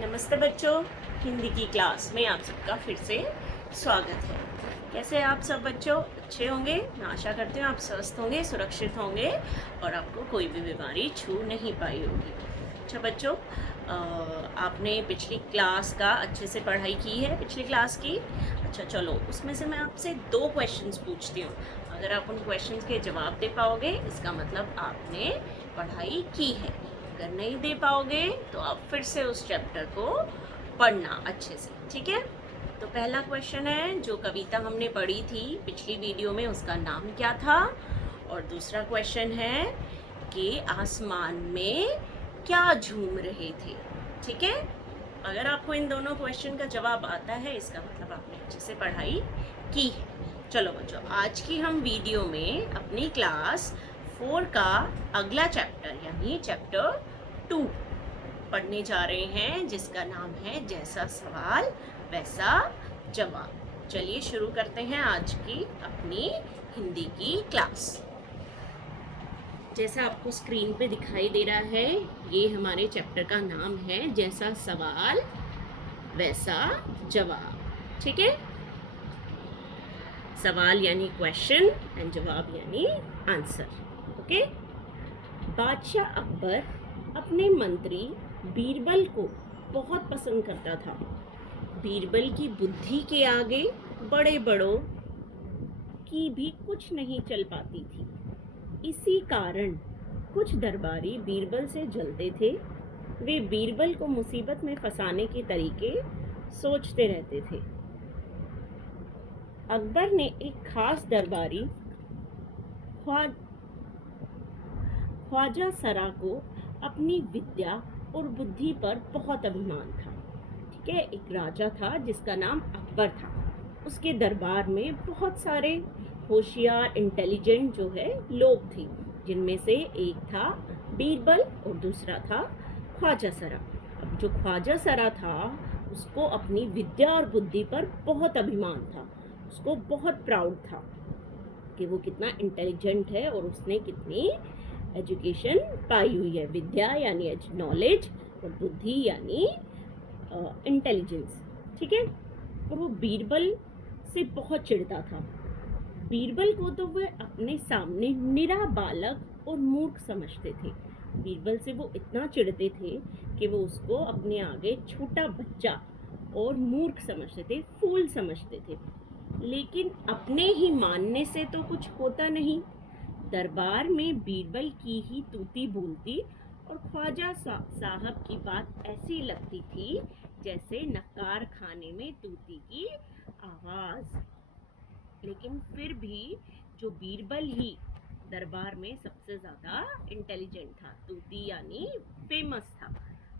नमस्ते बच्चों, हिंदी की क्लास में आप सबका फिर से स्वागत है। कैसे हैं आप सब बच्चों? अच्छे होंगे। मैं आशा करती हूँ आप स्वस्थ होंगे, सुरक्षित होंगे और आपको कोई भी बीमारी छू नहीं पाई होगी। अच्छा बच्चों, आपने पिछली क्लास का अच्छे से पढ़ाई की है, पिछली क्लास की? अच्छा चलो, उसमें से मैं आपसे 2 क्वेश्चंस पूछती हूँ। अगर आप उन क्वेश्चंस के जवाब दे पाओगे, इसका मतलब आपने पढ़ाई की है। अगर नहीं दे पाओगे तो आप फिर से उस चैप्टर को पढ़ना अच्छे से, ठीक है? तो पहला क्वेश्चन है, जो कविता हमने पढ़ी थी पिछली वीडियो में उसका नाम क्या था? और दूसरा क्वेश्चन है कि आसमान में क्या झूम रहे थे? ठीक है? अगर आपको इन दोनों क्वेश्चन का जवाब आता है, इसका मतलब आपने अच्छे से पढ़ाई की है। चलो बच्चों, आज की हम वीडियो में अपनी क्लास 4 का अगला चैप्टर यानी चैप्टर 2 पढ़ने जा रहे हैं, जिसका नाम है जैसा सवाल वैसा जवाब। चलिए शुरू करते हैं आज की अपनी हिंदी की क्लास। जैसा आपको स्क्रीन पे दिखाई दे रहा है, ये हमारे चैप्टर का नाम है जैसा सवाल वैसा जवाब। ठीक है? सवाल यानी क्वेश्चन एंड जवाब यानी आंसर। ओके? बादशाह अकबर अपने मंत्री बीरबल को बहुत पसंद करता था। बीरबल की बुद्धि के आगे बड़े बड़ों की भी कुछ नहीं चल पाती थी। इसी कारण कुछ दरबारी बीरबल से जलते थे। वे बीरबल को मुसीबत में फंसाने के तरीके सोचते रहते थे। अकबर ने एक खास दरबारी ख्वाजा सरा को अपनी विद्या और बुद्धि पर बहुत अभिमान था। ठीक है? एक राजा था जिसका नाम अकबर था। उसके दरबार में बहुत सारे होशियार इंटेलिजेंट जो है लोग थे, जिनमें से एक था बीरबल और दूसरा था ख्वाजा सरा। अब जो ख्वाजा सरा था उसको अपनी विद्या और बुद्धि पर बहुत अभिमान था। उसको बहुत प्राउड था कि वो कितना इंटेलिजेंट है और उसने कितनी एजुकेशन पाई हुई है। विद्या यानी नॉलेज और बुद्धि यानी इंटेलिजेंस। ठीक है? और वो बीरबल से बहुत चिढ़ता था। बीरबल को तो वह अपने सामने निरा बालक और मूर्ख समझते थे। बीरबल से वो इतना चिढ़ते थे कि वो उसको अपने आगे छोटा बच्चा और मूर्ख समझते थे, फूल समझते थे। लेकिन अपने ही मानने से तो कुछ होता नहीं। दरबार में बीरबल की ही तूती बोलती और ख्वाजा साहब की बात ऐसी लगती थी जैसे नकार खाने में तूती की आवाज। लेकिन फिर भी जो बीरबल ही दरबार में सबसे ज्यादा इंटेलिजेंट था, तूती यानी फेमस था,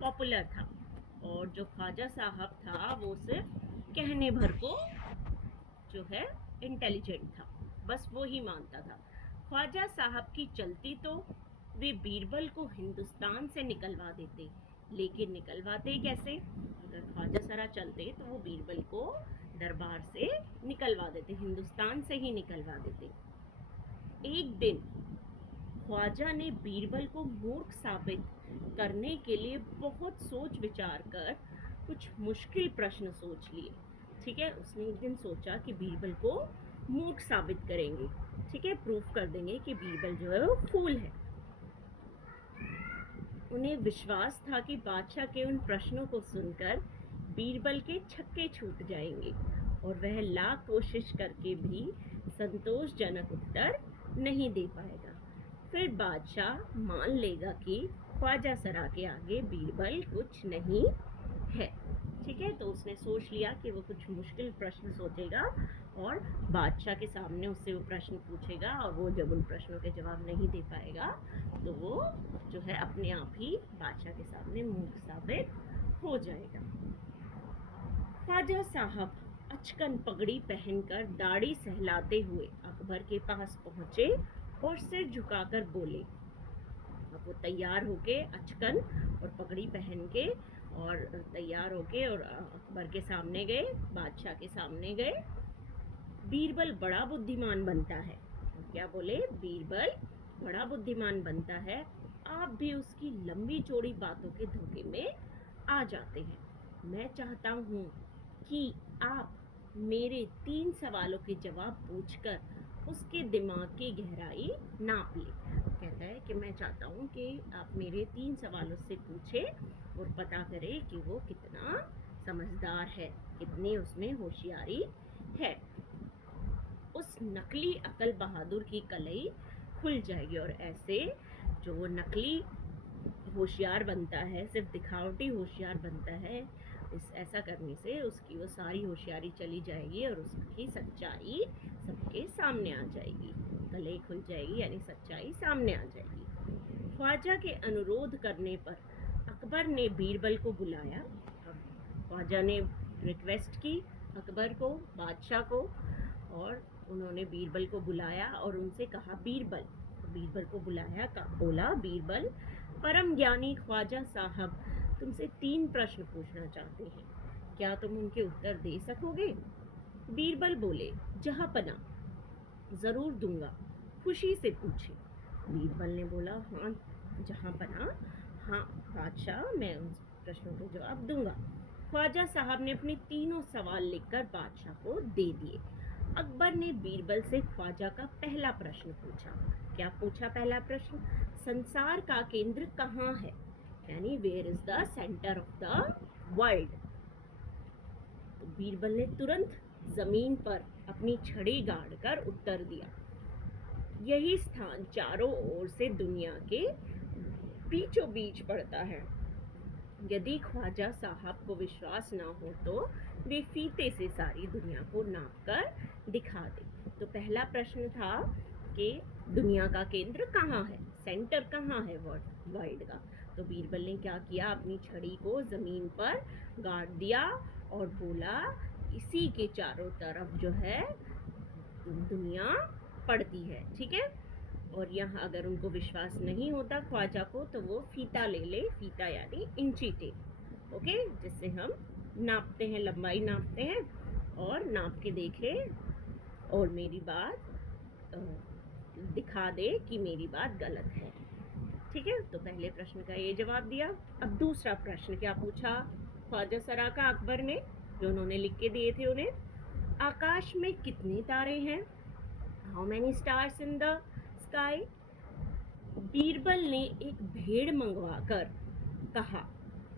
पॉपुलर था, और जो ख्वाजा साहब था वो सिर्फ कहने भर को जो है इंटेलिजेंट था, बस वो ही मानता था। ख्वाजा साहब की चलती तो वे बीरबल को हिंदुस्तान से निकलवा देते, लेकिन निकलवाते कैसे? अगर ख्वाजा सरा चलते तो वो बीरबल को दरबार से निकलवा देते, हिंदुस्तान से ही निकलवा देते। एक दिन ख्वाजा ने बीरबल को मूर्ख साबित करने के लिए बहुत सोच विचार कर कुछ मुश्किल प्रश्न सोच लिए। ठीक है? उसने एक दिन सोचा कि बीरबल को मूर्ख साबित करेंगे। ठीक है? प्रूफ कर देंगे कि बीरबल जो है वो फूल है। उन्हें विश्वास था कि बादशाह के उन प्रश्नों को सुनकर बीरबल के छक्के छूट जाएंगे और वह लाख कोशिश करके भी संतोषजनक उत्तर नहीं दे पाएगा। फिर बादशाह मान लेगा कि ख्वाजा सरा के आगे बीरबल कुछ नहीं है। ठीक है? तो उसने सोच लिया कि वो कुछ मुश्किल प्रश्न सोचेगा और बादशाह के सामने उससे वो प्रश्न पूछेगा, और वो जब उन प्रश्नों के जवाब नहीं दे पाएगा तो वो जो है अपने आप ही बादशाह के सामने मूर्ख साबित हो जाएगा। ख्वाजा साहब अचकन पगड़ी पहनकर दाढ़ी सहलाते हुए अकबर के पास पहुंचे और सिर झुकाकर बोले। अब वो तैयार होके अचकन और पगड़ी पहन के और तैयार होके और अकबर के सामने गए, बादशाह के सामने गए। बीरबल बड़ा बुद्धिमान बनता है। क्या बोले? बीरबल बड़ा बुद्धिमान बनता है, आप भी उसकी लंबी चौड़ी बातों के धोखे में आ आ जाते हैं। मैं चाहता हूँ कि आप मेरे 3 सवालों के जवाब पूछकर उसके दिमाग की गहराई नाप लें। कहता है कि मैं चाहता हूँ कि आप मेरे 3 सवालों से पूछें और पता करें कि वो कितना समझदार है, कितनी उसमें होशियारी है। उस नकली अकल बहादुर की कलई खुल जाएगी और ऐसे जो वो नकली होशियार बनता है, सिर्फ दिखावटी होशियार बनता है, ऐसा करने से उसकी वो सारी होशियारी चली जाएगी और उसकी सच्चाई सबके सामने आ जाएगी। कलई खुल जाएगी यानी सच्चाई सामने आ जाएगी। ख्वाजा के अनुरोध करने पर अकबर ने बीरबल को बुलाया। ख्वाजा ने रिक्वेस्ट की अकबर को, बादशाह को, और उन्होंने बीरबल को बुलाया और उनसे कहा बीरबल को बुलाया, बोला बीरबल, परम ज्ञानी ख्वाजा साहब तुमसे 3 प्रश्न पूछना चाहते हैं, क्या तुम उनके उत्तर दे सकोगे? बीरबल बोले, जहांपना, जरूर दूंगा, खुशी से पूछे। बीरबल ने बोला, हाँ जहांपना, हाँ बादशाह, मैं उन प्रश्नों के जवाब दूंगा। ख्वाजा साहब ने अपने तीनों सवाल लिखकर बादशाह को दे दिए। अकबर ने बीरबल से ख्वाजा का पहला प्रश्न पूछा। क्या पूछा पहला प्रश्न? संसार का केंद्र कहाँ है, यानी where is the centre of the world. तो बीरबल ने तुरंत जमीन पर अपनी छड़ी गाड़कर उत्तर दिया, यही स्थान चारों ओर से दुनिया के बीचों बीच पड़ता है। यदि ख्वाजा साहब को विश्वास ना हो तो वे फीते से सारी दुनिया को नाप कर दिखा दे। तो पहला प्रश्न था कि दुनिया का केंद्र कहाँ है, सेंटर कहाँ है वर्ल्ड का। तो बीरबल ने क्या किया, अपनी छड़ी को जमीन पर गाड़ दिया और बोला, इसी के चारों तरफ जो है दुनिया पड़ती है, ठीक है। और यहाँ अगर उनको विश्वास नहीं होता ख्वाजा को तो वो फीता ले ले, फीता यानी इंची टेप, ओके, जिससे हम नापते हैं, लंबाई नापते हैं, और नाप के देखे और मेरी बात दिखा दे कि मेरी बात गलत है, ठीक है। तो पहले प्रश्न का ये जवाब दिया। अब दूसरा प्रश्न क्या पूछा ख्वाजा सरा का अकबर ने, जो उन्होंने लिख के दिए थे उन्हें, आकाश में कितने तारे हैं, how many stars in the sky. Birbal ने एक भेड़ मंगवाकर कहा,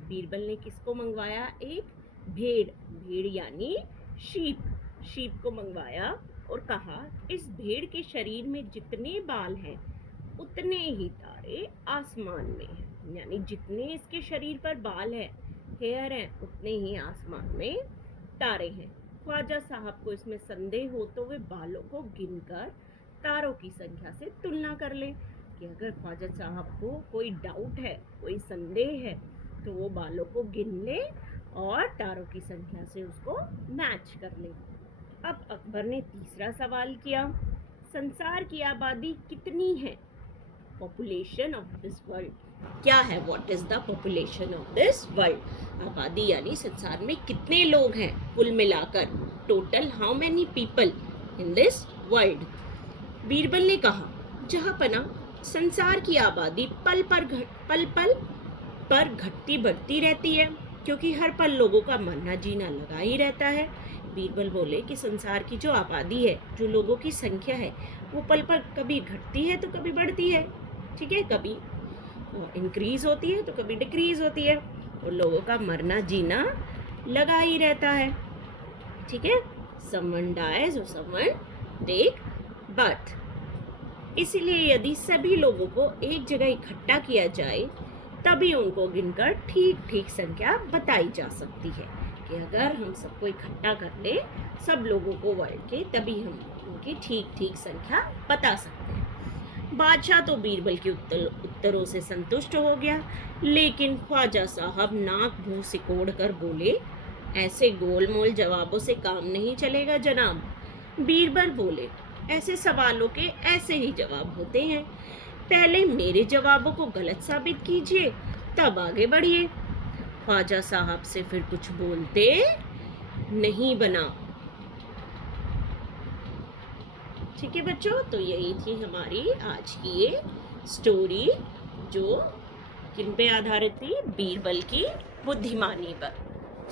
बीरबल ने किसको मंगवाया, एक भेड़ यानी शीप को मंगवाया और कहा, इस भेड़ के शरीर में जितने बाल हैं उतने ही तारे आसमान में हैं, यानी जितने इसके शरीर पर बाल हैं, हेयर हैं, उतने ही आसमान में तारे हैं। ख्वाजा साहब को इसमें संदेह हो तो वे बालों को गिनकर तारों की संख्या से तुलना कर ले, कि अगर ख्वाजा साहब को कोई डाउट है, कोई संदेह है, तो वो बालों को गिन ले और तारों की संख्या से उसको मैच कर ले। अब अकबर ने तीसरा सवाल किया, संसार की आबादी कितनी है, पॉपुलेशन ऑफ दिस वर्ल्ड क्या है, what is the population of this world. आबादी यानी संसार में कितने लोग हैं कुल मिलाकर, total how many people in this world. Birbal ने कहा, जहांपना, संसार की आबादी पल पर घटती बढ़ती रहती है, क्योंकि हर पल लोगों का मरना जीना लगा ही रहता है। बीरबल बोले कि संसार की जो आबादी है, जो लोगों की संख्या है, वो पल पर कभी घटती है तो कभी बढ़ती है, ठीक है, कभी इंक्रीज होती है तो कभी डिक्रीज होती है, और लोगों का मरना जीना लगा ही रहता है, ठीक है। समवन डाइज और समवन टेक बर्थ। इसलिए यदि सभी लोगों को एक जगह इकट्ठा किया जाए तभी उनको गिनकर ठीक संख्या बताई जा सकती है, कि अगर हम सबको इकट्ठा कर ले, सब लोगों को वर्ल्ड के, तभी हम उनकी ठीक संख्या बता सकते हैं। बादशाह तो बीरबल के उत्तरों से संतुष्ट हो गया, लेकिन ख्वाजा साहब नाक मुंह सिकोड़ कर बोले, ऐसे गोलमोल जवाबों से काम नहीं चलेगा जनाब। बीरबल बोले, ऐसे सवालों के ऐसे ही जवाब होते हैं, पहले मेरे जवाबों को गलत साबित कीजिए तब आगे बढ़िए। ख्वाजा साहब से फिर कुछ बोलते नहीं बना। ठीक है बच्चों, तो यही थी हमारी आज की ये स्टोरी, जो किन पे आधारित थी? बीरबल की बुद्धिमानी पर।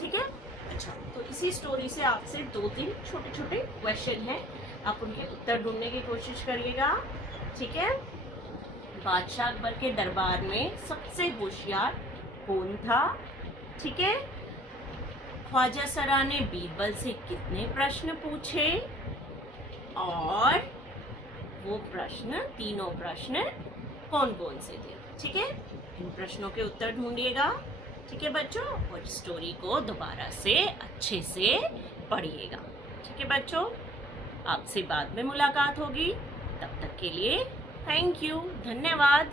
ठीक है। अच्छा, तो इसी स्टोरी से आपसे 2-3 छोटे छोटे क्वेश्चन हैं, आप उनके उत्तर ढूंढने की कोशिश करिएगा। ठीक है। बादशाह अकबर के दरबार में सबसे होशियार कौन था? ठीक है। ख्वाजा सरा ने बीरबल से कितने प्रश्न पूछे, और वो प्रश्न, तीनों प्रश्न कौन कौन से थे? ठीक है। इन प्रश्नों के उत्तर ढूंढिएगा। ठीक है बच्चों, और स्टोरी को दोबारा से अच्छे से पढ़िएगा। ठीक है बच्चों, आपसे बाद में मुलाकात होगी। तब तक के लिए थैंक यू, धन्यवाद।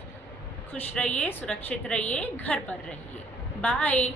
खुश रहिए, सुरक्षित रहिए, घर पर रहिए। बाय।